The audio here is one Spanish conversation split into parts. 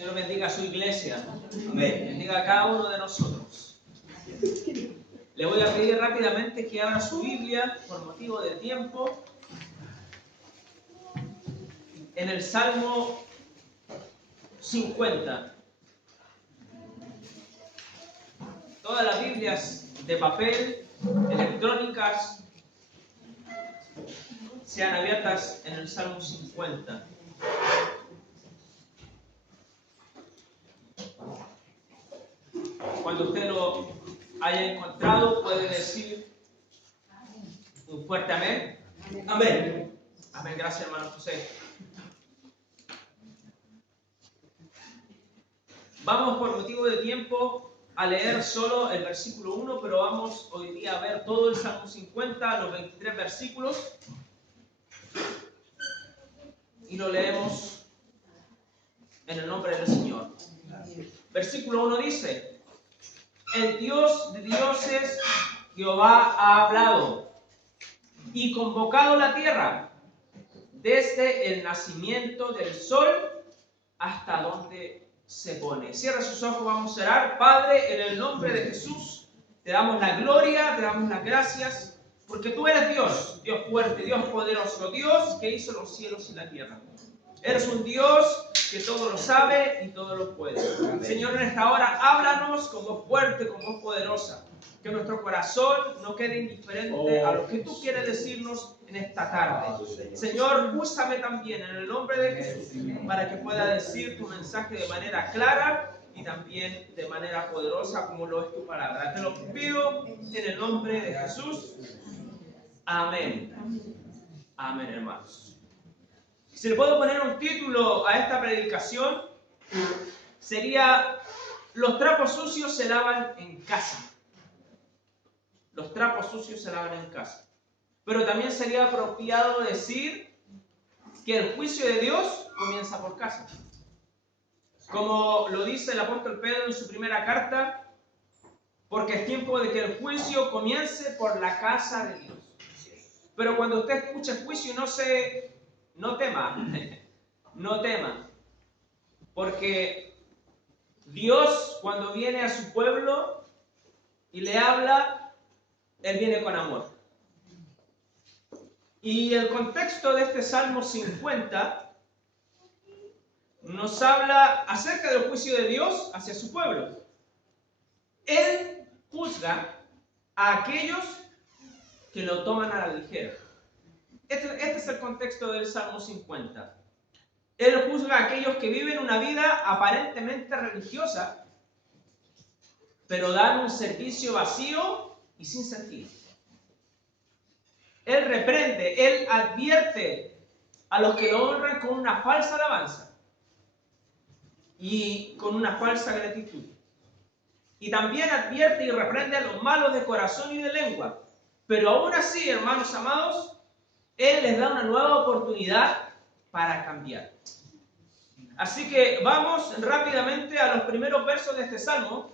Señor bendiga a su iglesia. Amén. Bendiga a cada uno de nosotros. Le voy a pedir rápidamente que abra su Biblia por motivo de tiempo en el Salmo 50. Todas las Biblias de papel, electrónicas, sean abiertas en el Salmo 50. Cuando usted lo haya encontrado, puede decir un fuerte amén. Amén. Amén, gracias hermano José. Vamos por motivo de tiempo a leer solo el versículo 1, pero vamos hoy día a ver todo el Salmo 50, los 23 versículos. Y lo leemos en el nombre del Señor. Versículo 1 dice: el Dios de dioses, Jehová, ha hablado y convocado la tierra desde el nacimiento del sol hasta donde se pone. Cierra sus ojos, vamos a orar. Padre, en el nombre de Jesús, te damos la gloria, te damos las gracias, porque tú eres Dios, Dios fuerte, Dios poderoso, Dios que hizo los cielos y la tierra. Eres un Dios que todo lo sabe y todo lo puede. Amén. Señor, en esta hora, háblanos con voz fuerte, con voz poderosa. Que nuestro corazón no quede indiferente a lo que tú quieres decirnos en esta tarde. Señor, úsame también en el nombre de Jesús para que pueda decir tu mensaje de manera clara y también de manera poderosa como lo es tu palabra. Te lo pido en el nombre de Jesús. Amén. Amén, hermanos. Si le puedo poner un título a esta predicación, sería: los trapos sucios se lavan en casa. Los trapos sucios se lavan en casa. Pero también sería apropiado decir que el juicio de Dios comienza por casa. Como lo dice el apóstol Pedro en su primera carta, porque es tiempo de que el juicio comience por la casa de Dios. Pero cuando usted escuche juicio, no tema, no tema, porque Dios, cuando viene a su pueblo y le habla, Él viene con amor. Y el contexto de este Salmo 50 nos habla acerca del juicio de Dios hacia su pueblo. Él juzga a aquellos que lo toman a la ligera. Este es el contexto del Salmo 50. Él juzga a aquellos que viven una vida aparentemente religiosa, pero dan un servicio vacío y sin sentido. Él reprende, Él advierte a los que lo honran con una falsa alabanza y con una falsa gratitud. Y también advierte y reprende a los malos de corazón y de lengua. Pero aún así, hermanos amados, Él les da una nueva oportunidad para cambiar. Así que vamos rápidamente a los primeros versos de este Salmo.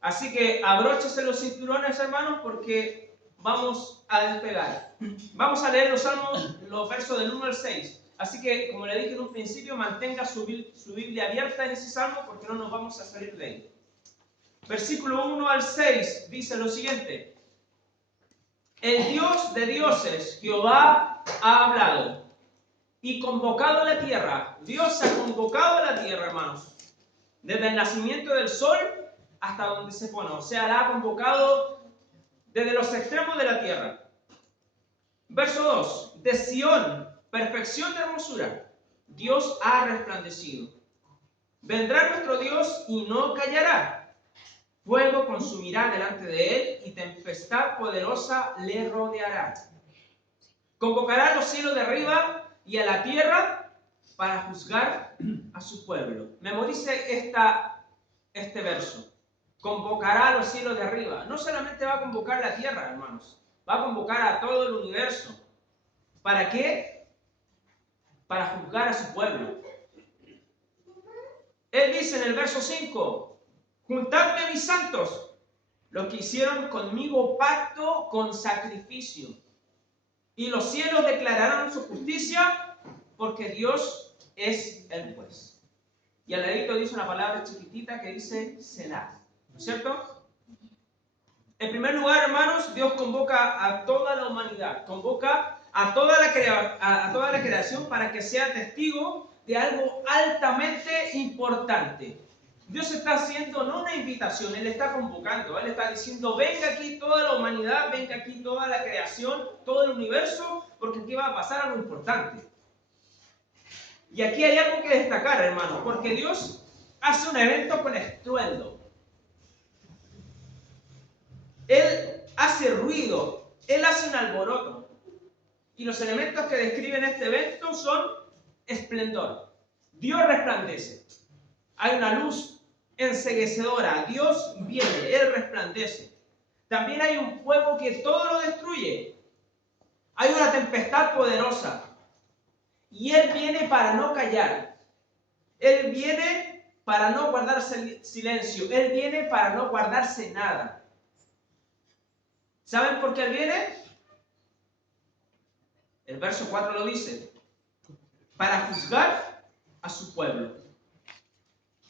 Así que abróchese los cinturones, hermanos, porque vamos a despegar. Vamos a leer los versos del 1 al 6. Así que, como le dije en un principio, mantenga su Biblia abierta en ese Salmo porque no nos vamos a salir de ahí. Versículo 1 al 6 dice lo siguiente: el Dios de dioses, Jehová, ha hablado y convocado a la tierra. Dios ha convocado a la tierra, hermanos, desde el nacimiento del sol hasta donde se pone. O sea, la ha convocado desde los extremos de la tierra. Verso 2. De Sión, perfección de hermosura, Dios ha resplandecido. Vendrá nuestro Dios y no callará. Fuego consumirá delante de él y tempestad poderosa le rodeará. Convocará a los cielos de arriba y a la tierra para juzgar a su pueblo. Memorice este verso. Convocará a los cielos de arriba. No solamente va a convocar la tierra, hermanos. Va a convocar a todo el universo. ¿Para qué? Para juzgar a su pueblo. Él dice en el verso 5: juntadme a mis santos, los que hicieron conmigo pacto con sacrificio. Y los cielos declararán su justicia, porque Dios es el juez. Y al ladito dice una palabra chiquitita que dice Selah. ¿No es cierto? En primer lugar, hermanos, Dios convoca a toda la humanidad, convoca a toda la creación para que sea testigo de algo altamente importante. Dios está haciendo no una invitación, Él está convocando, Él está diciendo, venga aquí toda la humanidad, venga aquí toda la creación, todo el universo, porque aquí va a pasar algo importante. Y aquí hay algo que destacar, hermanos, porque Dios hace un evento con estruendo. Él hace ruido, Él hace un alboroto. Y los elementos que describen este evento son esplendor. Dios resplandece. Hay una luz enceguecedora. Dios viene, Él resplandece. También hay un fuego que todo lo destruye. Hay una tempestad poderosa. Y Él viene para no callar. Él viene para no guardarse silencio. Él viene para no guardarse nada. ¿Saben por qué Él viene? El verso 4 lo dice. Para juzgar a su pueblo.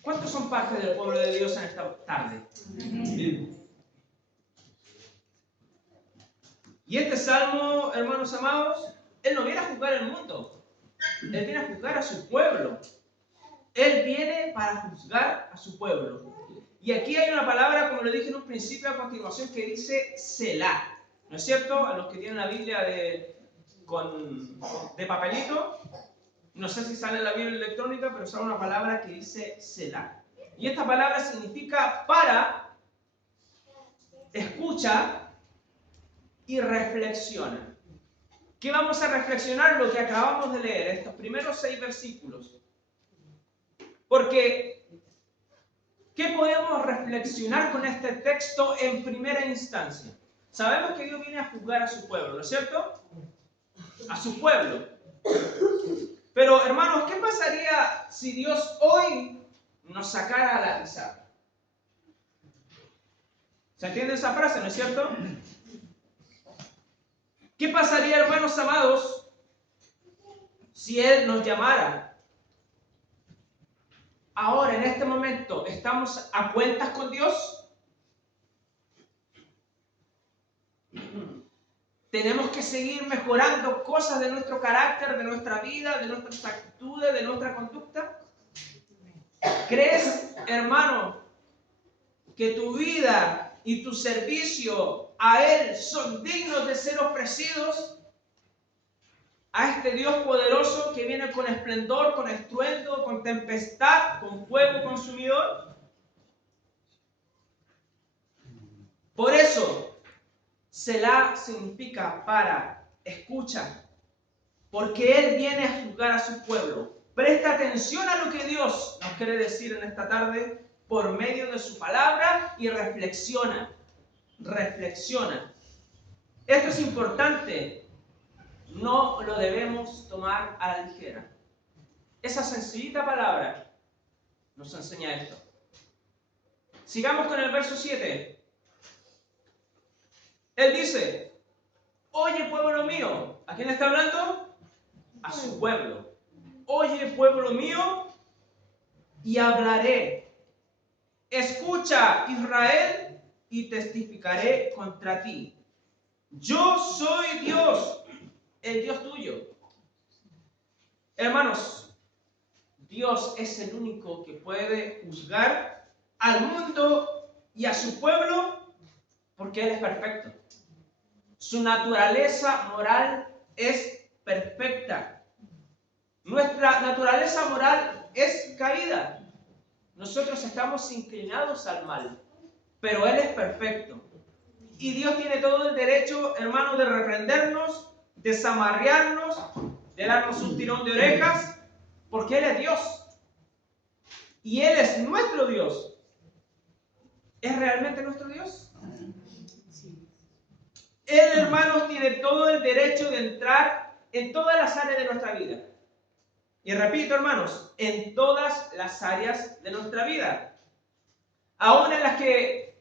¿Cuántos son parte del pueblo de Dios en esta tarde? Y este salmo, hermanos amados, Él no viene a juzgar el mundo. Él viene a juzgar a su pueblo. Él viene para juzgar a su pueblo. Y aquí hay una palabra, como le dije en un principio, a continuación, que dice Selah. ¿No es cierto? A los que tienen la Biblia de papelito, no sé si sale en la Biblia electrónica, pero sale una palabra que dice Selah. Y esta palabra significa para, escucha y reflexiona. ¿Qué vamos a reflexionar? Lo que acabamos de leer, estos primeros 6 versículos. Porque, ¿qué podemos reflexionar con este texto en primera instancia? Sabemos que Dios viene a juzgar a su pueblo, ¿no es cierto? A su pueblo. Pero, hermanos, ¿qué pasaría si Dios hoy nos sacara a la pizarra? ¿Se entiende esa frase, no es cierto? ¿Qué pasaría, hermanos amados, si Él nos llamara? Ahora, en este momento, ¿estamos a cuentas con Dios? Tenemos que seguir mejorando cosas de nuestro carácter, de nuestra vida, de nuestras actitudes, de nuestra conducta. ¿Crees, hermano, que tu vida y tu servicio a Él son dignos de ser ofrecidos a este Dios poderoso que viene con esplendor, con estruendo, con tempestad, con fuego consumidor? Por eso, Selah significa para, escucha, porque Él viene a juzgar a su pueblo. Presta atención a lo que Dios nos quiere decir en esta tarde por medio de su palabra y reflexiona. Reflexiona. Esto es importante. No lo debemos tomar a la ligera. Esa sencillita palabra nos enseña esto. Sigamos con el verso 7. Él dice, oye pueblo mío. ¿A quién le está hablando? A su pueblo. Oye pueblo mío, y hablaré. Escucha, Israel, y testificaré contra ti. Yo soy Dios, el Dios tuyo. Hermanos, Dios es el único que puede juzgar al mundo y a su pueblo porque Él es perfecto. Su naturaleza moral es perfecta. Nuestra naturaleza moral es caída. Nosotros estamos inclinados al mal, pero Él es perfecto. Y Dios tiene todo el derecho, hermanos, de reprendernos, de zamarrearnos, de darnos un tirón de orejas, porque Él es Dios. Y Él es nuestro Dios. ¿Es realmente nuestro Dios? Él, hermanos, tiene todo el derecho de entrar en todas las áreas de nuestra vida. Y repito, hermanos, en todas las áreas de nuestra vida. Aún en las que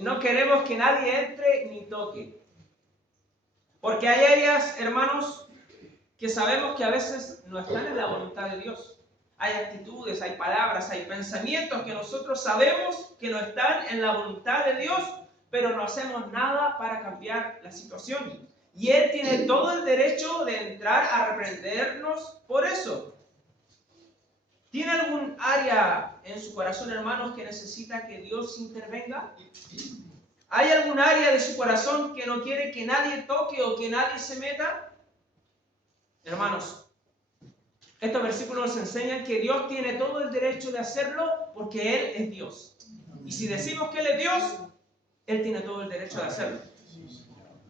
no queremos que nadie entre ni toque. Porque hay áreas, hermanos, que sabemos que a veces no están en la voluntad de Dios. Hay actitudes, hay palabras, hay pensamientos que nosotros sabemos que no están en la voluntad de Dios, pero no hacemos nada para cambiar la situación. Y Él tiene todo el derecho de entrar a reprendernos por eso. ¿Tiene algún área en su corazón, hermanos, que necesita que Dios intervenga? ¿Hay algún área de su corazón que no quiere que nadie toque o que nadie se meta? Hermanos, estos versículos nos enseñan que Dios tiene todo el derecho de hacerlo porque Él es Dios. Y si decimos que Él es Dios, Él tiene todo el derecho de hacerlo.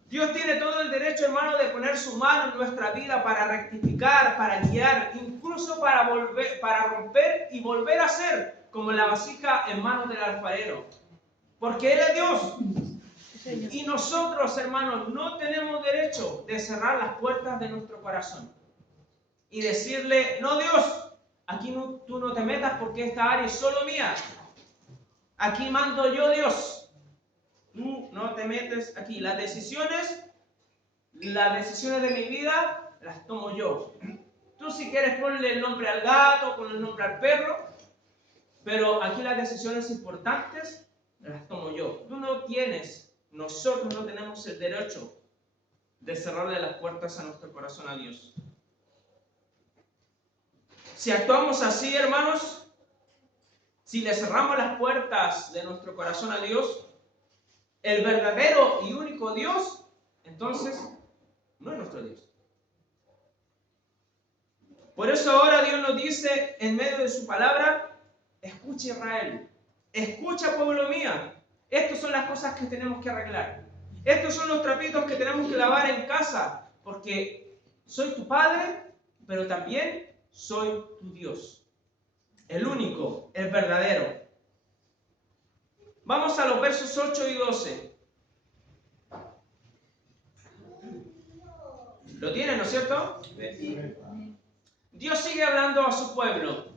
Dios tiene todo el derecho, hermano, de poner su mano en nuestra vida para rectificar, para guiar, incluso para romper y volver a ser como la vasija en manos del alfarero. Porque Él es Dios. Y nosotros, hermanos, no tenemos derecho de cerrar las puertas de nuestro corazón y decirle, no, Dios, aquí tú no te metas porque esta área es solo mía. Aquí mando yo, Dios. Tú no te metes aquí. Las decisiones de mi vida las tomo yo. Tú si quieres ponle el nombre al gato, ponle el nombre al perro, pero aquí las decisiones importantes las tomo yo. Nosotros no tenemos el derecho de cerrarle las puertas a nuestro corazón a Dios. Si actuamos así, hermanos, si le cerramos las puertas de nuestro corazón a Dios, el verdadero y único Dios, entonces no es nuestro Dios. Por eso ahora Dios nos dice en medio de su palabra, escucha Israel, escucha pueblo mío, estas son las cosas que tenemos que arreglar. Estos son los trapitos que tenemos que lavar en casa, porque soy tu Padre, pero también soy tu Dios. El único, el verdadero. Vamos a los versos 8 y 12. ¿Lo tienen, no es cierto? Sí. Dios sigue hablando a su pueblo,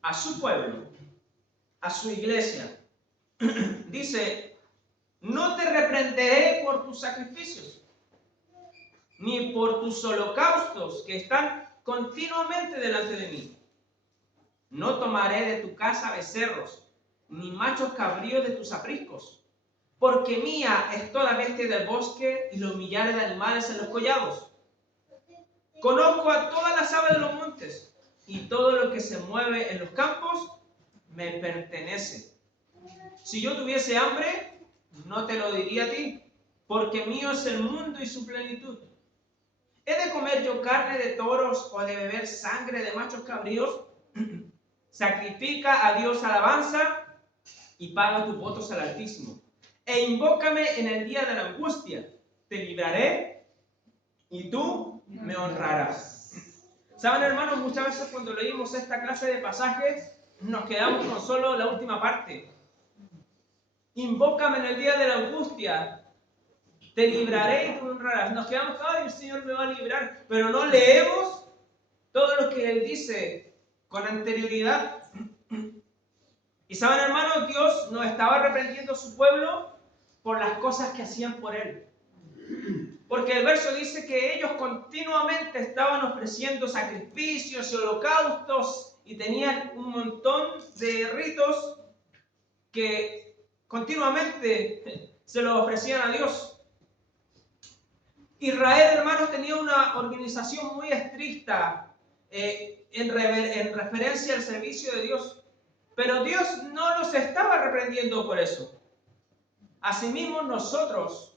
a su iglesia. Dice, no te reprenderé por tus sacrificios, ni por tus holocaustos que están continuamente delante de mí. No tomaré de tu casa becerros, ni machos cabríos de tus apriscos, porque mía es toda bestia del bosque y los millares de animales en los collados. Conozco a todas las aves de los montes, y todo lo que se mueve en los campos me pertenece. Si yo tuviese hambre, no te lo diría a ti, porque mío es el mundo y su plenitud. ¿He de comer yo carne de toros o de beber sangre de machos cabríos? Sacrifica a Dios alabanza y paga tus votos al Altísimo. E invócame en el día de la angustia. Te libraré y tú me honrarás. ¿Saben, hermanos? Muchas veces cuando leímos esta clase de pasajes nos quedamos con solo la última parte. Invócame en el día de la angustia. Te libraré y tú me honrarás. Nos quedamos, ay, el Señor me va a librar. Pero no leemos todo lo que Él dice con anterioridad. Y saben, hermanos, Dios no estaba reprendiendo a su pueblo por las cosas que hacían por Él. Porque el verso dice que ellos continuamente estaban ofreciendo sacrificios y holocaustos y tenían un montón de ritos que continuamente se los ofrecían a Dios. Israel, hermanos, tenía una organización muy estricta en referencia al servicio de Dios. Pero Dios no los estaba reprendiendo por eso. Asimismo, nosotros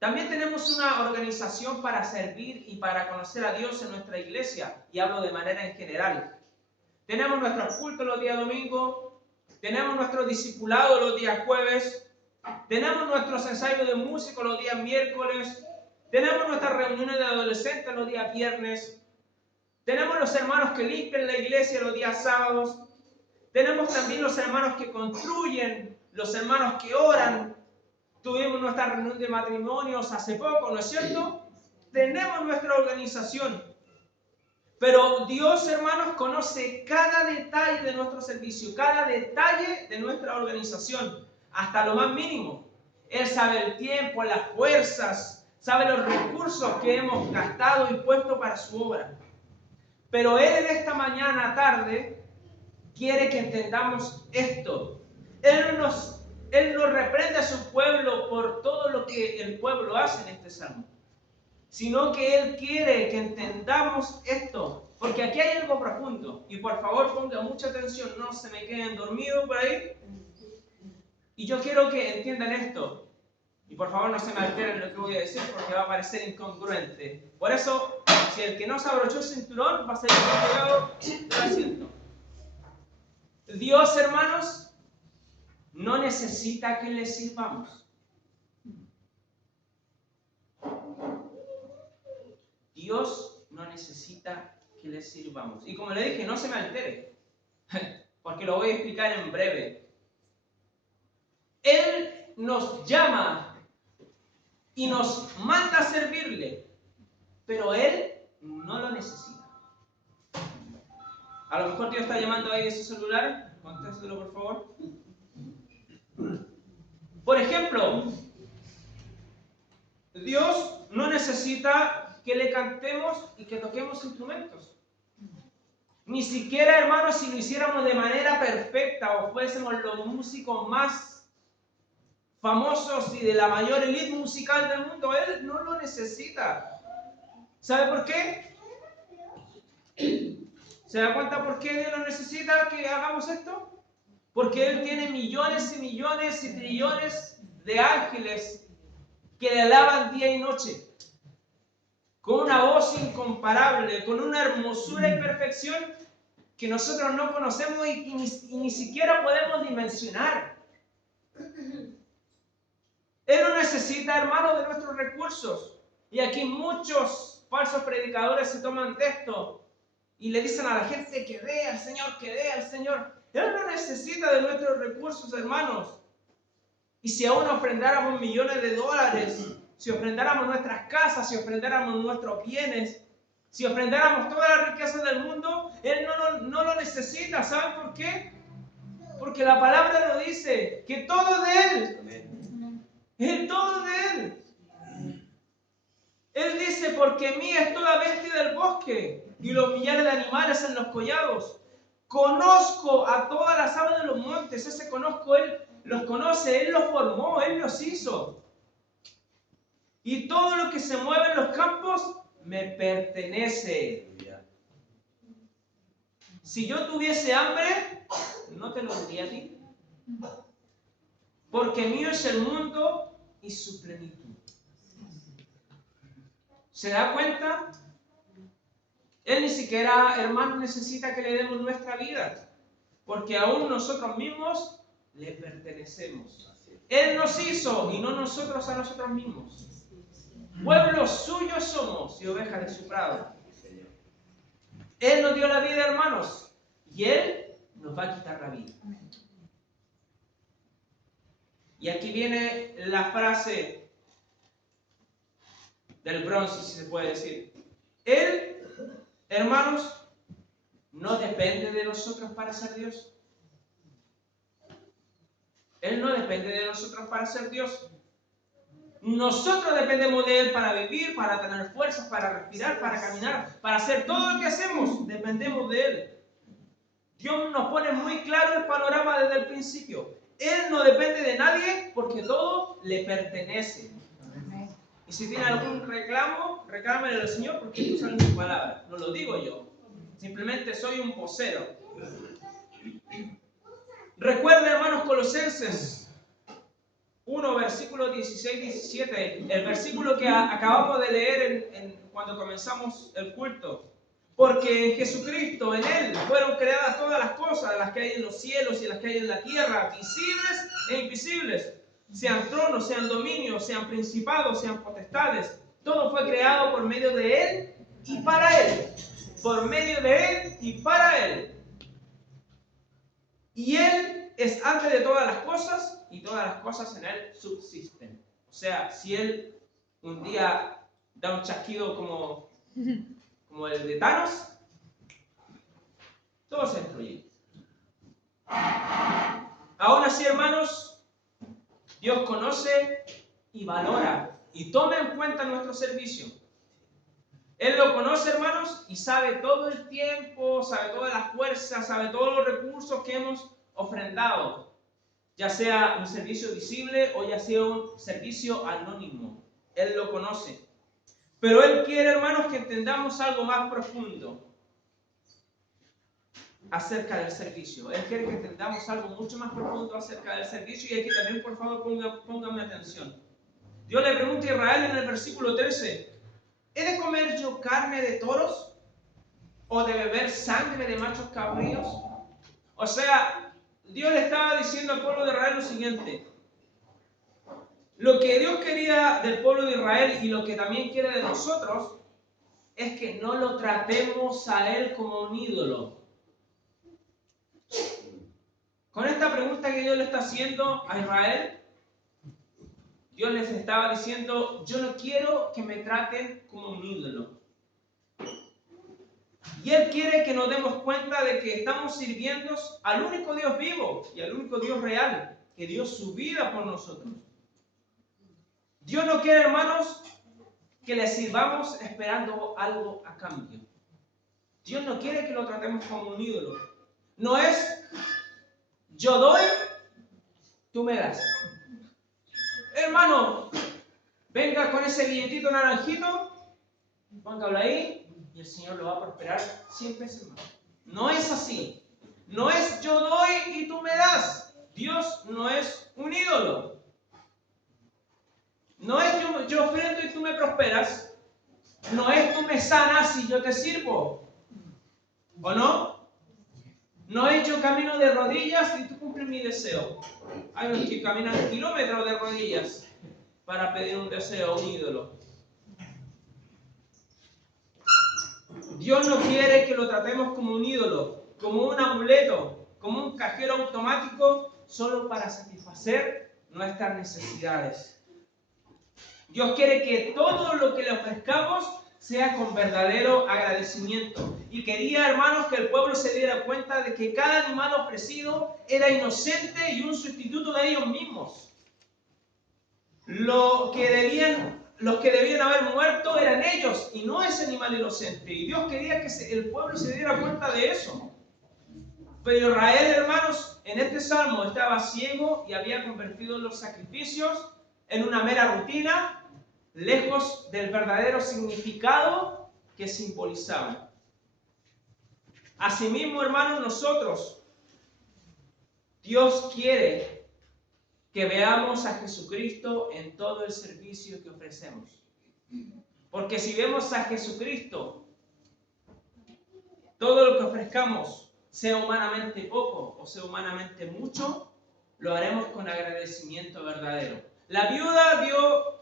también tenemos una organización para servir y para conocer a Dios en nuestra iglesia. Y hablo de manera en general. Tenemos nuestros cultos los días domingos. Tenemos nuestro discipulado los días jueves. Tenemos nuestros ensayos de música los días miércoles. Tenemos nuestras reuniones de adolescentes los días viernes. Tenemos los hermanos que limpian la iglesia los días sábados. Tenemos también los hermanos que construyen, los hermanos que oran. Tuvimos nuestra reunión de matrimonios hace poco, ¿no es cierto? Tenemos nuestra organización. Pero Dios, hermanos, conoce cada detalle de nuestro servicio, cada detalle de nuestra organización, hasta lo más mínimo. Él sabe el tiempo, las fuerzas, sabe los recursos que hemos gastado y puesto para su obra. Pero Él en esta mañana, tarde, quiere que entendamos esto. Él nos reprende a su pueblo por todo lo que el pueblo hace en este salmo, sino que Él quiere que entendamos esto, porque aquí hay algo profundo. Y por favor ponga mucha atención, no se me queden dormidos por ahí. Y yo quiero que entiendan esto. Y por favor no se me alteren lo que voy a decir porque va a parecer incongruente. Por eso, si el que no se abrochó el cinturón va a ser colgado del asiento. Dios, hermanos, no necesita que le sirvamos. Dios no necesita que le sirvamos. Y como le dije, no se me altere, porque lo voy a explicar en breve. Él nos llama y nos manda a servirle, pero Él no lo necesita. A lo mejor Dios está llamando ahí de su celular, contéstelo por favor. Por ejemplo, Dios no necesita que le cantemos y que toquemos instrumentos. Ni siquiera, hermanos, si lo hiciéramos de manera perfecta o fuésemos los músicos más famosos y de la mayor élite musical del mundo, Él no lo necesita. ¿Sabe por qué? ¿Se da cuenta por qué Dios no necesita que hagamos esto? Porque Él tiene millones y millones y trillones de ángeles que le alaban día y noche, con una voz incomparable, con una hermosura y perfección que nosotros no conocemos y ni siquiera podemos dimensionar. Él no necesita, hermanos, de nuestros recursos. Y aquí muchos falsos predicadores se toman de esto y le dicen a la gente que dé al Señor, que dé al Señor. Él no necesita de nuestros recursos, hermanos. Y si aún ofrendáramos millones de dólares, si ofrendáramos nuestras casas, si ofrendáramos nuestros bienes, si ofrendáramos toda la riqueza del mundo, Él no lo necesita. ¿Saben por qué? Porque la palabra lo dice, que todo de Él. Es todo de Él. Él dice, porque mía es toda bestia del bosque y los millares de animales en los collados. Conozco a todas las aves de los montes. Ese conozco, Él los conoce, Él los formó, Él los hizo. Y todo lo que se mueve en los campos me pertenece. Si yo tuviese hambre, no te lo diría a ti. Porque mío es el mundo y su plenitud. ¿Se da cuenta? Él ni siquiera, hermano, necesita que le demos nuestra vida, porque aún nosotros mismos le pertenecemos. Él nos hizo y no nosotros a nosotros mismos. Pueblos suyos somos y ovejas de su prado. Él nos dio la vida, hermanos, y Él nos va a quitar la vida. Y aquí viene la frase del bronce, si se puede decir. Él, hermanos, no depende de nosotros para ser Dios. Él no depende de nosotros para ser Dios. Nosotros dependemos de Él para vivir, para tener fuerzas, para respirar, para caminar, para hacer todo lo que hacemos. Dependemos de Él. Dios nos pone muy claro el panorama desde el principio. Él no depende de nadie porque todo le pertenece. Y si tiene algún reclamo, reclámele al Señor porque esto sale en su palabra. No lo digo yo. Simplemente soy un vocero. Recuerden, hermanos, Colosenses 1, versículo 16-17. El versículo que acabamos de leer cuando comenzamos el culto. Porque en Jesucristo, en Él, fueron creadas todas las cosas, las que hay en los cielos y las que hay en la tierra, visibles e invisibles. Sean tronos, sean dominios, sean principados, sean potestades. Todo fue creado por medio de Él y para Él. Por medio de Él y para Él. Y Él es antes de todas las cosas y todas las cosas en Él subsisten. O sea, si Él un día da un chasquido como el de Thanos, todo se destruye. Aún así, hermanos, Dios conoce y valora y toma en cuenta nuestro servicio. Él lo conoce, hermanos, y sabe todo el tiempo, sabe todas las fuerzas, sabe todos los recursos que hemos ofrendado, ya sea un servicio visible o ya sea un servicio anónimo. Él lo conoce. Pero Él quiere, hermanos, que entendamos algo más profundo acerca del servicio. Él quiere que entendamos algo mucho más profundo acerca del servicio, y aquí también, por favor, pónganme atención. Dios le pregunta a Israel en el versículo 13, ¿he de comer yo carne de toros o de beber sangre de machos cabríos? O sea, Dios le estaba diciendo al pueblo de Israel lo siguiente: lo que Dios quería del pueblo de Israel y lo que también quiere de nosotros es que no lo tratemos a Él como un ídolo. Con esta pregunta que Dios le está haciendo a Israel, Dios les estaba diciendo: yo no quiero que me traten como un ídolo. Y Él quiere que nos demos cuenta de que estamos sirviendo al único Dios vivo y al único Dios real, que dio su vida por nosotros. Dios no quiere, hermanos, que le sirvamos esperando algo a cambio. Dios no quiere que lo tratemos como un ídolo. No es yo doy, tú me das. Hermano, venga con ese billetito naranjito, póngalo ahí y el Señor lo va a prosperar 100 veces más. No es así. No es yo doy y tú me das. Dios no es un ídolo. No es yo ofrendo y tú me prosperas. No es tú me sanas y yo te sirvo. ¿O no? No es yo camino de rodillas y tú cumples mi deseo. Hay unos que caminan kilómetros de rodillas para pedir un deseo a un ídolo. Dios no quiere que lo tratemos como un ídolo, como un amuleto, como un cajero automático solo para satisfacer nuestras necesidades. Dios quiere que todo lo que le ofrezcamos sea con verdadero agradecimiento. Y quería, hermanos, que el pueblo se diera cuenta de que cada animal ofrecido era inocente y un sustituto de ellos mismos. Los que debían haber muerto eran ellos y no ese animal inocente. Y Dios quería que el pueblo se diera cuenta de eso. Pero Israel, hermanos, en este salmo estaba ciego y había convertido los sacrificios en una mera rutina, lejos del verdadero significado que simbolizaban. Asimismo, hermanos, nosotros, Dios quiere que veamos a Jesucristo en todo el servicio que ofrecemos. Porque si vemos a Jesucristo, todo lo que ofrezcamos, sea humanamente poco o sea humanamente mucho, lo haremos con agradecimiento verdadero. La viuda dio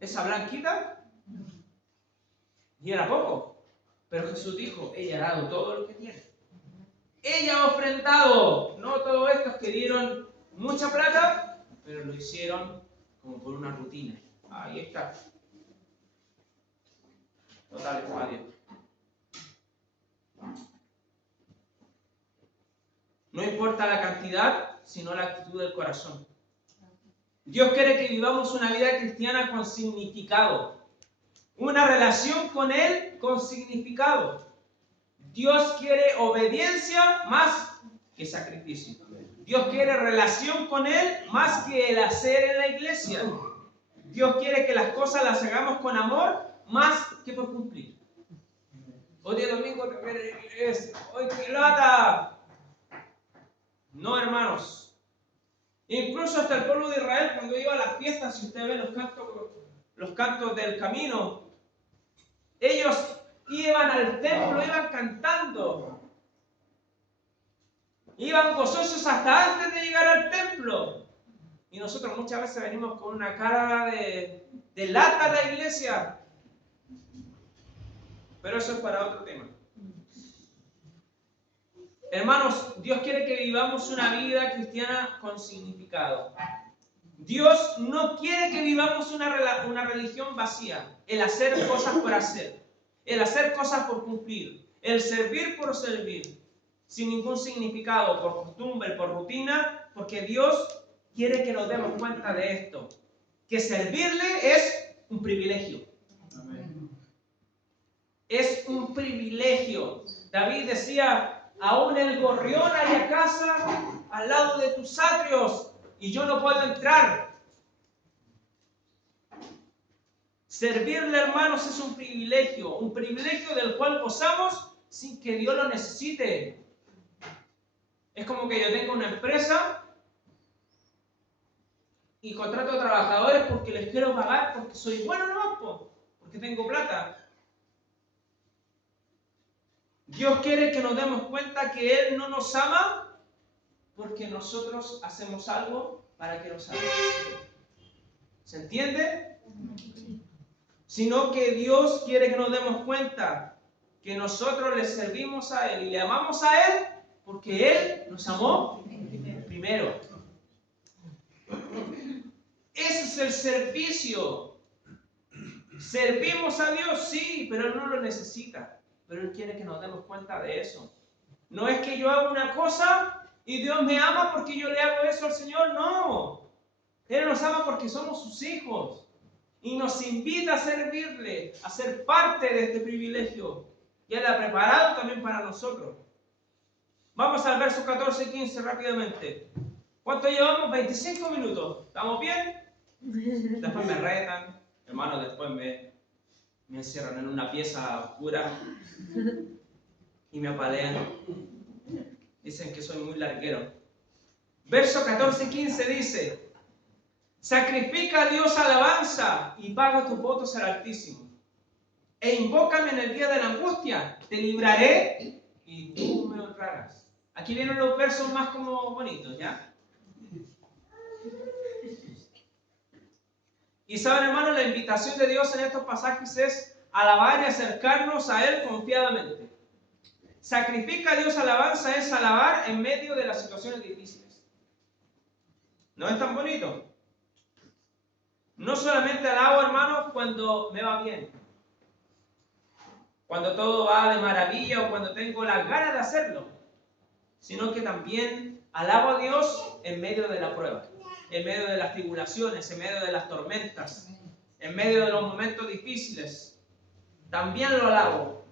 esa blanquita y era poco. Pero Jesús dijo, ella ha dado todo lo que tiene. Ella ha ofrendado, no todos estos que dieron mucha plata, pero lo hicieron como por una rutina. Ahí está. Total espacio. No importa la cantidad, sino la actitud del corazón. Dios quiere que vivamos una vida cristiana con significado. Una relación con Él con significado. Dios quiere obediencia más que sacrificio. Dios quiere relación con Él más que el hacer en la iglesia. Dios quiere que las cosas las hagamos con amor más que por cumplir. Hoy día domingo es, ¡ay, qué lata! No, hermanos. Incluso hasta el pueblo de Israel, cuando iba a las fiestas, si usted ve los cantos del camino, ellos iban al templo, iban cantando, iban gozosos hasta antes de llegar al templo. Y nosotros muchas veces venimos con una cara de lata a la iglesia. Pero eso es para otro tema. Hermanos, Dios quiere que vivamos una vida cristiana con significado. Dios no quiere que vivamos una religión vacía, el hacer cosas por hacer, el hacer cosas por cumplir, el servir por servir, sin ningún significado, por costumbre, por rutina, porque Dios quiere que nos demos cuenta de esto, que servirle es un privilegio. Amén. Es un privilegio. David decía, aún el gorrión haya casa al lado de tus atrios y yo no puedo entrar. Servirle, hermanos, es un privilegio del cual gozamos sin que Dios lo necesite. Es como que yo tengo una empresa y contrato a trabajadores porque les quiero pagar, porque soy bueno, no, porque tengo plata. Dios quiere que nos demos cuenta que Él no nos ama porque nosotros hacemos algo para que nos ame. ¿Se entiende? Sino que Dios quiere que nos demos cuenta que nosotros le servimos a Él y le amamos a Él porque Él nos amó primero. Ese es el servicio. Servimos a Dios, sí, pero Él no lo necesita. Pero Él quiere que nos demos cuenta de eso. No es que yo haga una cosa y Dios me ama porque yo le hago eso al Señor. No. Él nos ama porque somos sus hijos. Y nos invita a servirle, a ser parte de este privilegio que Él ha preparado también para nosotros. Vamos al verso 14 y 15 rápidamente. ¿Cuánto llevamos? 25 minutos. ¿Estamos bien? Después me retan. Hermano, después me encierran en una pieza oscura y me apalean. Dicen que soy muy larguero. Verso 14 y 15 dice: sacrifica a Dios alabanza y paga tus votos al Altísimo. E invócame en el día de la angustia, te libraré y tú me honrarás. Aquí vienen los versos más como bonitos, ¿ya? Y saben, hermanos, la invitación de Dios en estos pasajes es alabar y acercarnos a Él confiadamente. Sacrifica a Dios alabanza es alabar en medio de las situaciones difíciles. ¿No es tan bonito? No solamente alabo, hermanos, cuando me va bien, cuando todo va de maravilla o cuando tengo las ganas de hacerlo, sino que también alabo a Dios en medio de la prueba, en medio de las tribulaciones, en medio de las tormentas, en medio de los momentos difíciles. También lo alabo.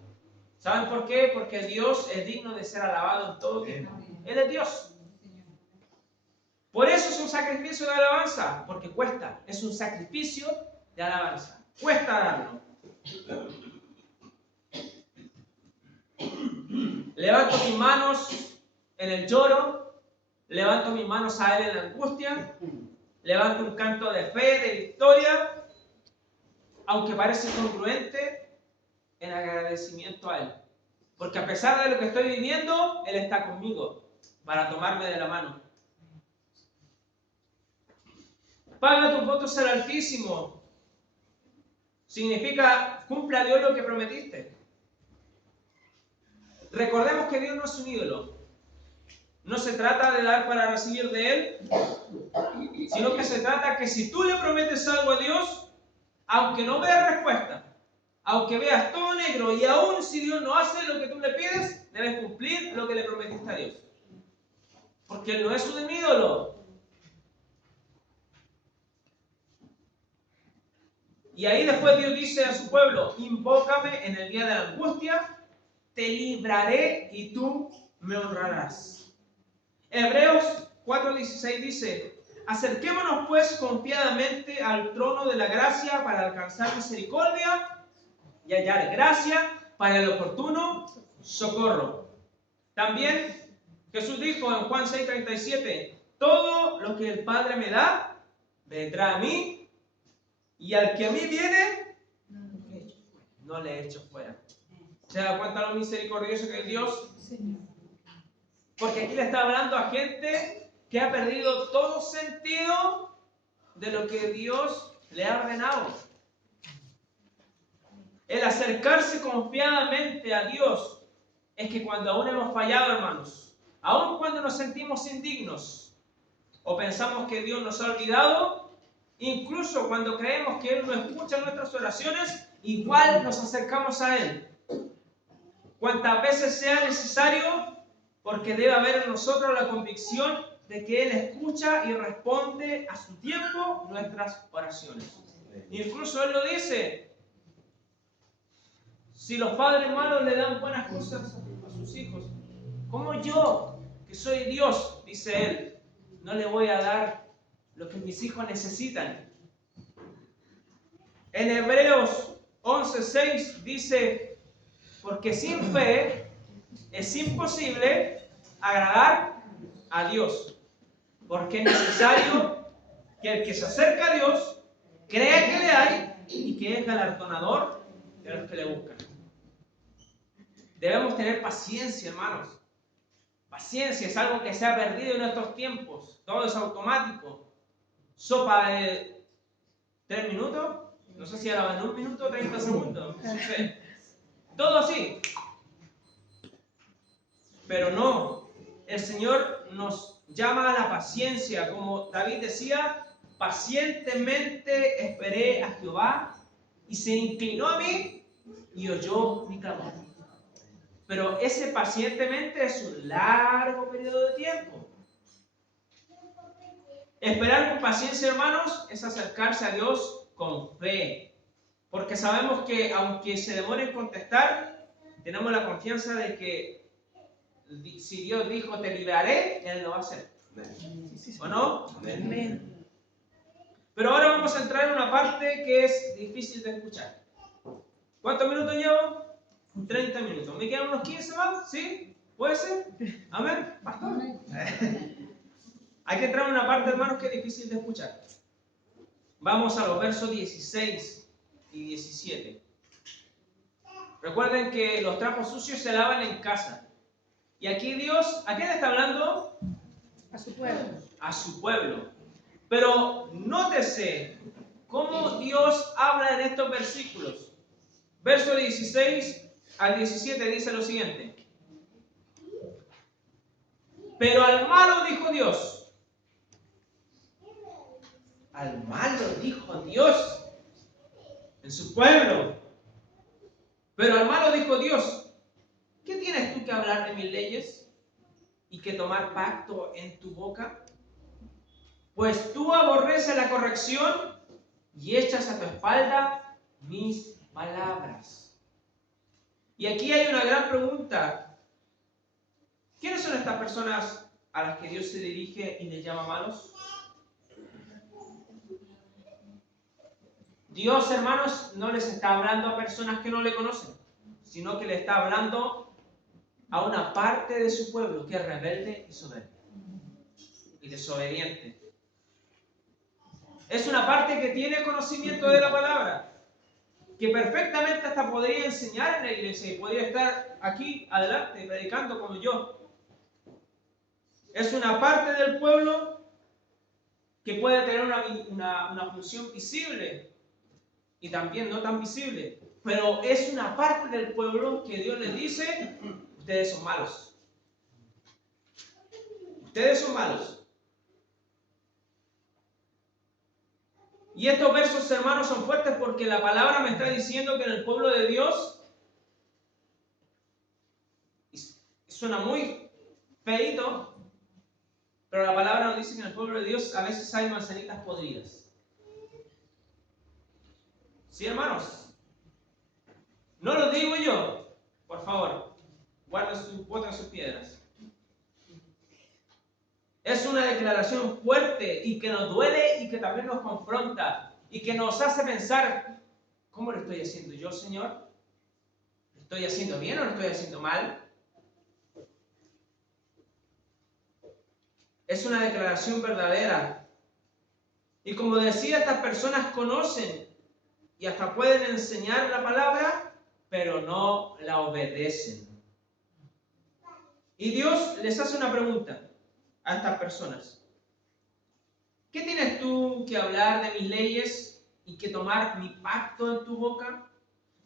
¿Saben por qué? Porque Dios es digno de ser alabado en todo tiempo. Él es Dios. Por eso es un sacrificio de alabanza, porque cuesta. Es un sacrificio de alabanza. Cuesta darlo. Levanto mis manos en el lloro, levanto mis manos a Él en la angustia, levanto un canto de fe, de victoria, aunque parece incongruente, en agradecimiento a Él. Porque a pesar de lo que estoy viviendo, Él está conmigo para tomarme de la mano. Paga tus votos al Altísimo. Significa, cumpla Dios lo que prometiste. Recordemos que Dios no es un ídolo. No se trata de dar para recibir de Él, sino que se trata que si tú le prometes algo a Dios, aunque no veas respuesta, aunque veas todo negro y aún si Dios no hace lo que tú le pides, debes cumplir lo que le prometiste a Dios. Porque Él no es un ídolo. Y ahí después Dios dice a su pueblo: invócame en el día de la angustia, te libraré y tú me honrarás. Hebreos 4:16 dice: acerquémonos pues confiadamente al trono de la gracia para alcanzar misericordia y hallar gracia para el oportuno socorro. También Jesús dijo en Juan 6:37: todo lo que el Padre me da vendrá a mí, y al que a mí viene no le echo fuera. ¿Se da cuenta lo misericordioso que es Dios? Porque aquí le está hablando a gente que ha perdido todo sentido de lo que Dios le ha ordenado. El acercarse confiadamente a Dios es que cuando aún hemos fallado, hermanos, aún cuando nos sentimos indignos o pensamos que Dios nos ha olvidado, incluso cuando creemos que Él no escucha nuestras oraciones, igual nos acercamos a Él. Cuantas veces sea necesario, porque debe haber en nosotros la convicción de que Él escucha y responde a su tiempo nuestras oraciones. Incluso Él lo dice: Si los padres malos le dan buenas cosas a sus hijos, ¿cómo yo, que soy Dios, dice él, no le voy a dar lo que mis hijos necesitan? En Hebreos 11:6 dice, porque sin fe es imposible agradar a Dios, porque es necesario que el que se acerca a Dios crea que le hay y que es galardonador de los que le buscan. Debemos tener paciencia, hermanos. Paciencia es algo que se ha perdido en estos tiempos. Todo es automático. Sopa de 3 minutos. No sé si era en 1 minuto o 30 segundos. No sé. Todo así. Pero no. El Señor nos llama a la paciencia. Como David decía, pacientemente esperé a Jehová y se inclinó a mí y oyó mi clamor. Pero ese pacientemente es un largo periodo de tiempo. Esperar con paciencia, hermanos, es acercarse a Dios con fe. Porque sabemos que aunque se demore en contestar, tenemos la confianza de que si Dios dijo te libraré, Él lo va a hacer. ¿O no? Amén. Pero ahora vamos a entrar en una parte que es difícil de escuchar. ¿Cuántos minutos llevo? 30 minutos. ¿Me quedan unos 15 más? ¿Sí? ¿Puede ser? Amén. Pastor. Hay que entrar en una parte, hermanos, que es difícil de escuchar. Vamos a los versos 16 y 17. Recuerden que los trapos sucios se lavan en casa. Y aquí Dios, ¿a quién está hablando? A su pueblo. A su pueblo. Pero nótese cómo Dios habla en estos versículos. Verso 16 al 17 dice lo siguiente. Pero al malo dijo Dios. Al malo dijo Dios en su pueblo. Pero al malo dijo Dios, ¿qué tienes tú que hablar de mis leyes y que tomar pacto en tu boca? Pues tú aborreces la corrección y echas a tu espalda mis palabras. Y aquí hay una gran pregunta. ¿Quiénes son estas personas a las que Dios se dirige y les llama malos? Dios, hermanos, no les está hablando a personas que no le conocen, sino que le está hablando a una parte de su pueblo que es rebelde y soberbia y desobediente. Es una parte que tiene conocimiento de la palabra, que perfectamente hasta podría enseñar en la iglesia y podría estar aquí adelante predicando como yo. Es una parte del pueblo que puede tener una función visible y también no tan visible, pero es una parte del pueblo que Dios les dice, ustedes son malos. Ustedes son malos. Y estos versos, hermanos, son fuertes porque la palabra me está diciendo que en el pueblo de Dios, suena muy feíto, pero la palabra nos dice que en el pueblo de Dios a veces hay manzanitas podridas. ¿Sí, hermanos? No lo digo yo. Por favor, boten sus piedras. Es una declaración fuerte y que nos duele y que también nos confronta y que nos hace pensar, ¿cómo lo estoy haciendo yo, Señor? ¿Lo estoy haciendo bien o lo estoy haciendo mal? Es una declaración verdadera. Y como decía, estas personas conocen y hasta pueden enseñar la palabra, pero no la obedecen. Y Dios les hace una pregunta a estas personas. ¿Qué tienes tú que hablar de mis leyes y que tomar mi pacto en tu boca?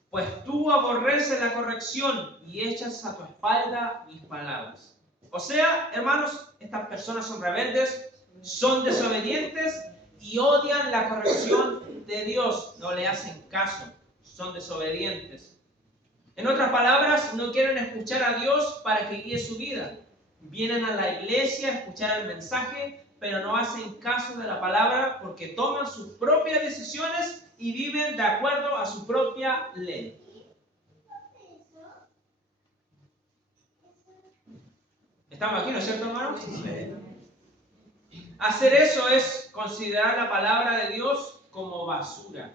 Pues tú aborreces la corrección y echas a tu espalda mis palabras. O sea, hermanos, estas personas son rebeldes, son desobedientes y odian la corrección de Dios. No le hacen caso, son desobedientes. En otras palabras, no quieren escuchar a Dios para que guíe su vida. Vienen a la iglesia a escuchar el mensaje, pero no hacen caso de la palabra porque toman sus propias decisiones y viven de acuerdo a su propia ley. Estamos aquí, ¿no es cierto, hermano? Amén. Hacer eso es considerar la palabra de Dios como basura,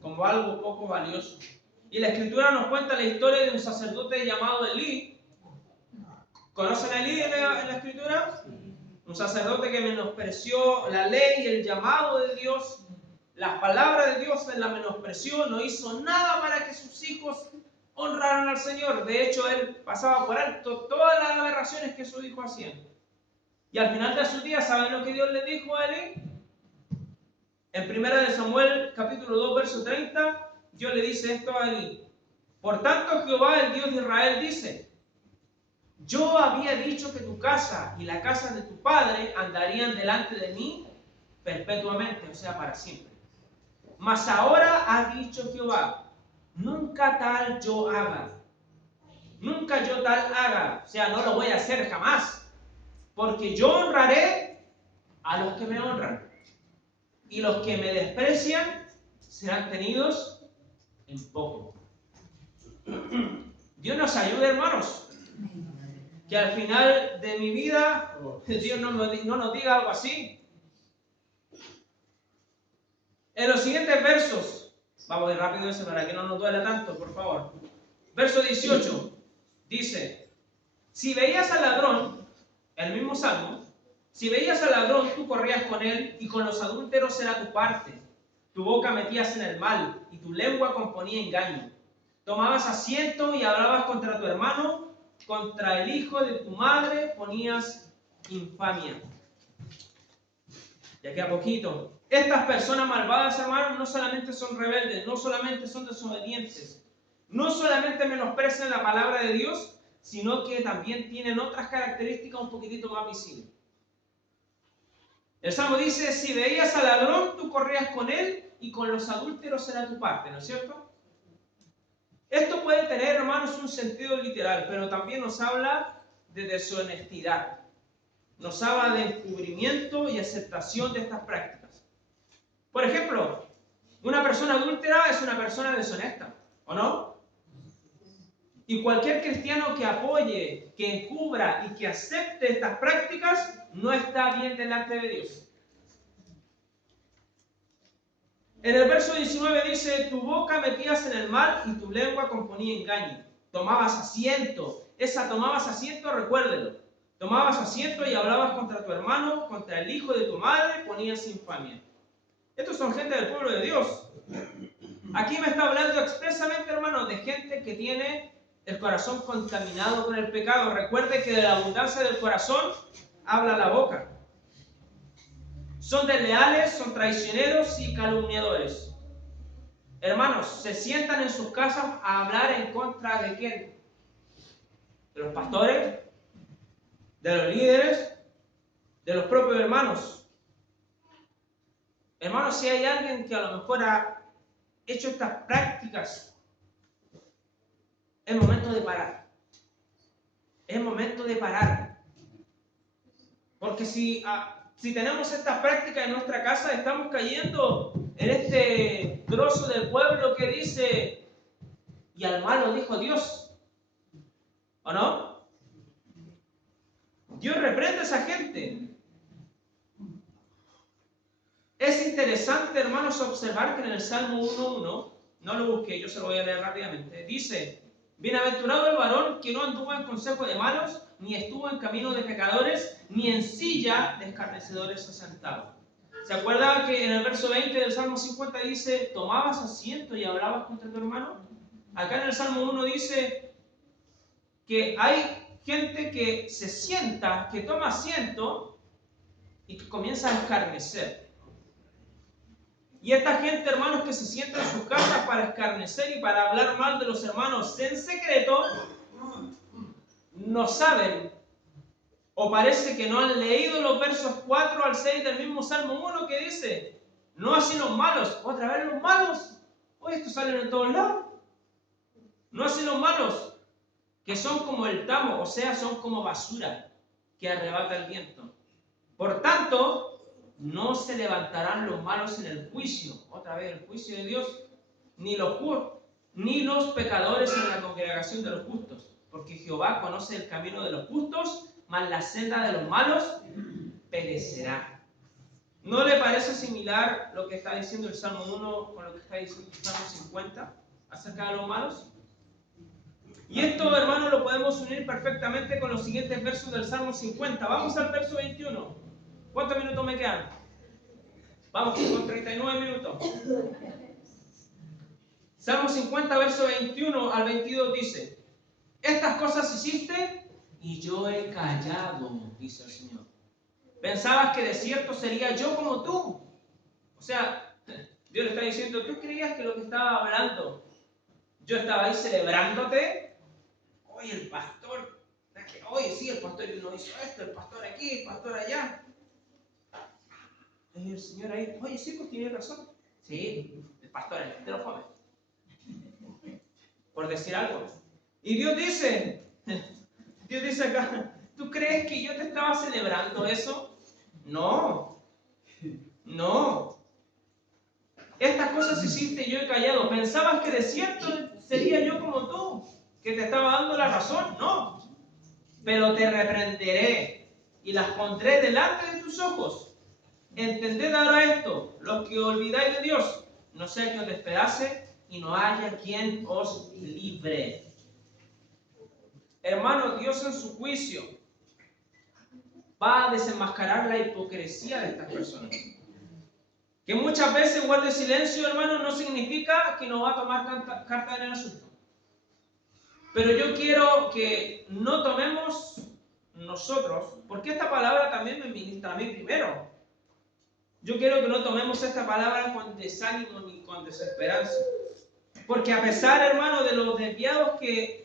como algo poco valioso. Y la Escritura nos cuenta la historia de un sacerdote llamado Elí. ¿Conocen a Elí en la Escritura? Un sacerdote que menospreció la ley y el llamado de Dios, las palabras de Dios, él la menospreció, no hizo nada para que sus hijos honraran al Señor. De hecho, él pasaba por alto todas las aberraciones que sus hijos hacían. Y al final de sus días, ¿saben lo que Dios le dijo a Elí? En 1 Samuel, capítulo 2, verso 30, Dios le dice esto a Elí. Por tanto, Jehová, el Dios de Israel, dice: yo había dicho que tu casa y la casa de tu padre andarían delante de mí perpetuamente, o sea, para siempre. Mas ahora ha dicho Jehová: nunca tal yo haga. Nunca yo tal haga. O sea, no lo voy a hacer jamás. Porque yo honraré a los que me honran. Y los que me desprecian serán tenidos en poco. Dios nos ayude, hermanos. Que al final de mi vida Dios no nos diga algo así. En los siguientes versos, vamos de rápido ese para que no nos duela tanto, por favor. Verso 18 dice: si veías al ladrón, el mismo salmo, si veías al ladrón, tú corrías con él, y con los adúlteros era tu parte. Tu boca metías en el mal, y tu lengua componía engaño. Tomabas asiento y hablabas contra tu hermano, contra el hijo de tu madre ponías infamia. Y aquí a poquito. Estas personas malvadas, hermanos, no solamente son rebeldes, no solamente son desobedientes, no solamente menosprecian la palabra de Dios, sino que también tienen otras características un poquitito más visibles. El Salmo dice: si veías al ladrón, tú corrías con él, y con los adúlteros era tu parte, ¿no es cierto? Esto puede tener, hermanos, un sentido literal, pero también nos habla de deshonestidad. Nos habla de encubrimiento y aceptación de estas prácticas. Por ejemplo, una persona adúltera es una persona deshonesta, ¿o no? Y cualquier cristiano que apoye, que encubra y que acepte estas prácticas no está bien delante de Dios. En el verso 19 dice: tu boca metías en el mal y tu lengua componía engaño. Tomabas asiento. Esa tomabas asiento, recuérdelo. Tomabas asiento y hablabas contra tu hermano, contra el hijo de tu madre, ponías infamia. Estos son gente del pueblo de Dios. Aquí me está hablando expresamente, hermano, de gente que tiene el corazón contaminado con el pecado. Recuerde que de la abundancia del corazón habla la boca. Son desleales, son traicioneros y calumniadores. Hermanos, se sientan en sus casas a hablar en contra de ¿quién? De los pastores, de los líderes, de los propios hermanos. Hermanos, si hay alguien que a lo mejor ha hecho estas prácticas, es momento de parar. Es momento de parar. Porque si tenemos estas prácticas en nuestra casa, estamos cayendo en este trozo del pueblo que dice: y al malo dijo Dios. ¿O no? Dios reprende a esa gente. Es interesante, hermanos, observar que en el Salmo 1:1, no lo busqué, yo se lo voy a leer rápidamente, dice: bienaventurado el varón que no anduvo en consejo de malos, ni estuvo en camino de pecadores, ni en silla de escarnecedores se sentado. ¿Se acuerda que en el verso 20 del Salmo 50 dice: tomabas asiento y hablabas contra tu hermano? Acá en el Salmo 1 dice que hay gente que se sienta, que toma asiento y que comienza a escarnecer. Y esta gente, hermanos, que se sienta en sus casas para escarnecer y para hablar mal de los hermanos en secreto, no saben, o parece que no han leído los versos 4 al 6 del mismo Salmo 1 que dice: no así los malos. Otra vez los malos. Oye, estos salen en todos lados. No así los malos, que son como el tamo, o sea, son como basura que arrebata el viento. Por tanto, no se levantarán los malos en el juicio, otra vez el juicio de Dios, ni los pecadores en la congregación de los justos, porque Jehová conoce el camino de los justos, mas la senda de los malos perecerá. ¿No le parece similar lo que está diciendo el Salmo 1 con lo que está diciendo el Salmo 50 acerca de los malos? Y esto, hermano, lo podemos unir perfectamente con los siguientes versos del Salmo 50. Vamos al verso 21. ¿Cuántos minutos me quedan? Vamos, con 39 minutos. Salmo 50, verso 21 al 22 dice: estas cosas hiciste y yo he callado, dice el Señor. Pensabas que de cierto sería yo como tú. O sea, Dios le está diciendo, ¿tú creías que lo que estaba hablando, yo estaba ahí celebrándote? Oye, el pastor, oye, sí, el pastor no hizo esto, el pastor aquí, el pastor allá. Y el Señor ahí, oye, sí, pues tiene razón. Sí, el pastor te lo come. Por decir algo. Y Dios dice acá, ¿tú crees que yo te estaba celebrando eso? No. Estas cosas hiciste y yo he callado. ¿Pensabas que de cierto sería yo como tú, que te estaba dando la razón? No. Pero te reprenderé y las pondré delante de tus ojos. Entended ahora esto, los que olvidáis de Dios, no sea que os despedace y no haya quien os libre. Hermano, Dios en su juicio va a desenmascarar la hipocresía de estas personas. Que muchas veces guarde silencio, hermano, no significa que no va a tomar carta en el asunto. Pero yo quiero que no tomemos nosotros, porque esta palabra también me ministra a mí primero. Yo quiero que no tomemos esta palabra con desánimo ni con desesperanza. Porque a pesar, hermano, de los desviados que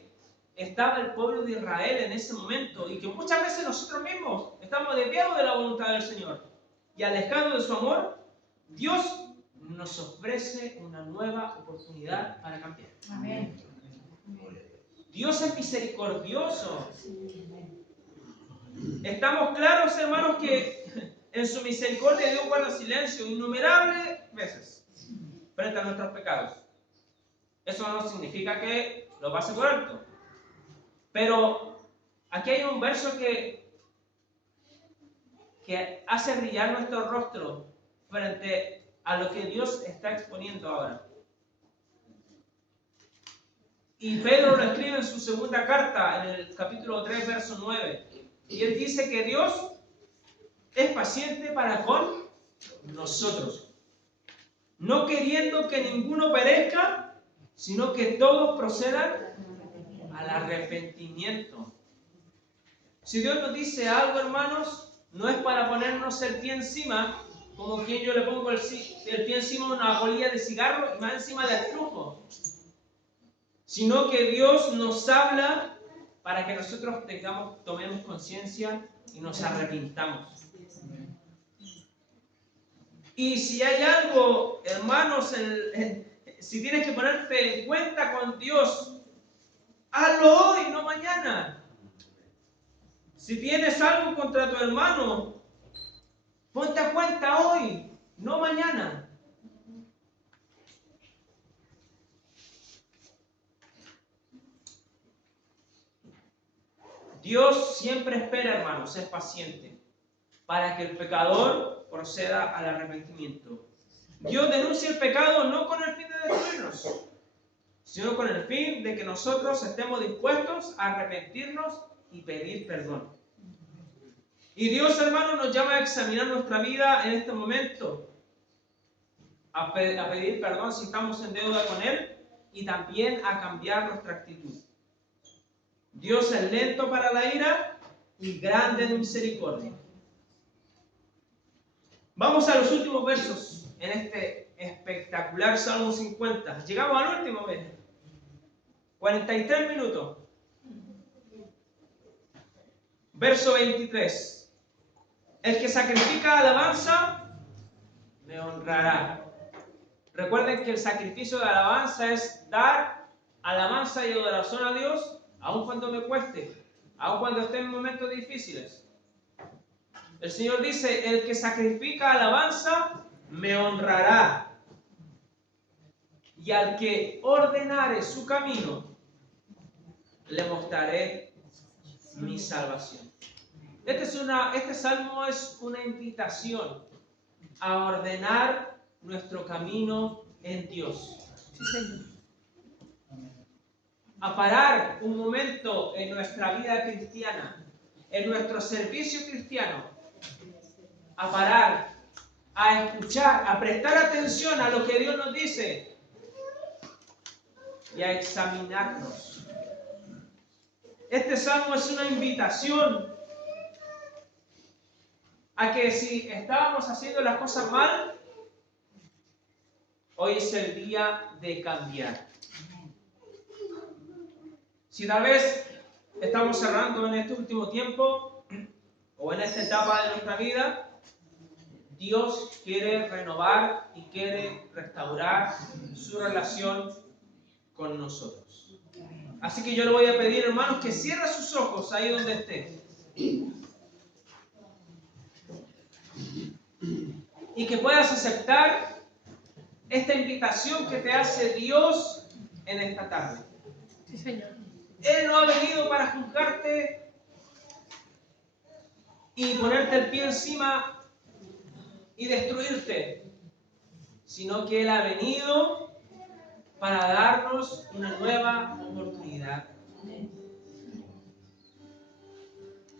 estaba el pueblo de Israel en ese momento, y que muchas veces nosotros mismos estamos desviados de la voluntad del Señor y alejados de su amor, Dios nos ofrece una nueva oportunidad para cambiar. Amén. Dios es misericordioso. Estamos claros, hermanos, que en su misericordia Dios guarda silencio innumerables veces frente a nuestros pecados. Eso no significa que lo pase por alto. Pero aquí hay un verso que hace brillar nuestro rostro frente a lo que Dios está exponiendo ahora. Y Pedro lo escribe en su segunda carta, en el capítulo 3, verso 9. Y él dice que Dios es paciente para con nosotros, no queriendo que ninguno perezca, sino que todos procedan al arrepentimiento. Si Dios nos dice algo, hermanos, no es para ponernos el pie encima, como quien yo le pongo el pie encima de una bolilla de cigarro y más encima del flujo, sino que Dios nos habla para que nosotros tomemos conciencia y nos arrepintamos. Y si hay algo, hermanos, si tienes que ponerte en cuenta con Dios, hazlo hoy, no mañana. Si tienes algo contra tu hermano, ponte a cuenta hoy, no mañana. Dios siempre espera, hermanos, es paciente, para que el pecador proceda al arrepentimiento. Dios denuncia el pecado no con el fin de destruirnos, sino con el fin de que nosotros estemos dispuestos a arrepentirnos y pedir perdón. Y Dios, hermano, nos llama a examinar nuestra vida en este momento, a pedir perdón si estamos en deuda con Él y también a cambiar nuestra actitud. Dios es lento para la ira y grande en misericordia. Vamos a los últimos versos en este espectacular Salmo 50. Llegamos al último, 43 minutos. Verso 23. El que sacrifica alabanza, me honrará. Recuerden que el sacrificio de alabanza es dar alabanza y adoración a Dios, aun cuando me cueste, aun cuando esté en momentos difíciles. El Señor dice, el que sacrifica alabanza, me honrará. Y al que ordenare su camino, le mostraré mi salvación. este salmo es una invitación a ordenar nuestro camino en Dios. Sí, Señor. A parar un momento en nuestra vida cristiana, en nuestro servicio cristiano, a parar, a escuchar, a prestar atención a lo que Dios nos dice y a examinarnos. Este salmo es una invitación a que si estábamos haciendo las cosas mal, hoy es el día de cambiar. Si tal vez estamos cerrando en este último tiempo o en esta etapa de nuestra vida, Dios quiere renovar y quiere restaurar su relación con nosotros. Así que yo le voy a pedir, hermanos, que cierre sus ojos ahí donde esté. Y que puedas aceptar esta invitación que te hace Dios en esta tarde. Sí, Señor. Él no ha venido para juzgarte y ponerte el pie encima y destruirte, sino que Él ha venido para darnos una nueva oportunidad.